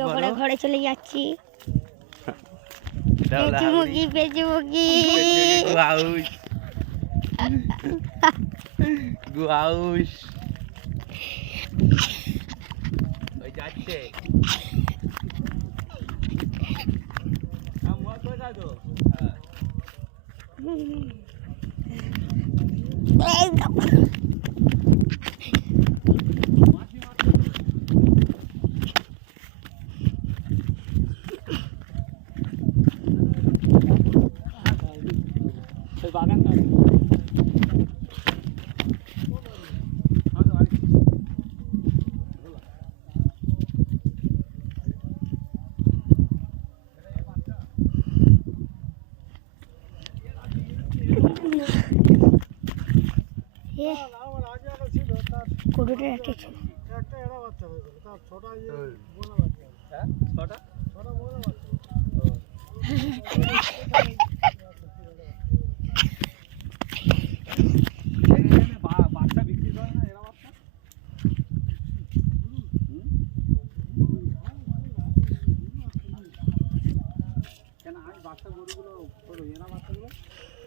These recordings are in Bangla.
ভিডিও করে ঘরে চলে যাচ্ছি। পেঁচুমুখী পেঁচুমুখী গুয়াউস গুয়াউস ওই যাচ্ছে আমার কই যায় তো বাগানটা কোটোটা একটা ছিল একটা এরা বাচ্চা হয়ে গেল তার ছোটা বোনা বাচ্চা হ্যাঁ ছটা ছোটা বোনা বাচ্চা বাচ্চা বিক্রি করে না এরা বাচ্চা কেন আমি বাচ্চা গরুগুলো করো এরা বাচ্চাগুলো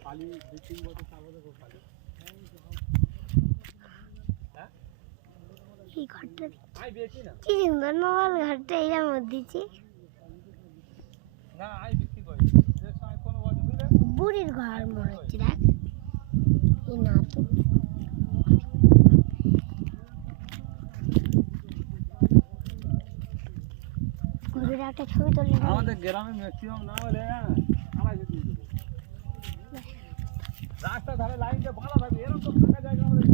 পালি 2-3 বছর ছাগলের পালি এই ঘরটা আই বেশি না কি সুন্দর নবাল ঘরটা এর মধ্যে না আই বিক্রি করে যে সময় কোন বছর বুঝলে বুড়ির ঘর মনে হচ্ছে দেখ এই না তো ঘুরে একটা ছবি তুলে আমাদের গ্রামে ম্যাক্সিমাম না হলে আমার যেতে রাস্তা ধারে লাইনটা ভালো থাকে এরকম তো ফাঁকা জায়গা আমাদের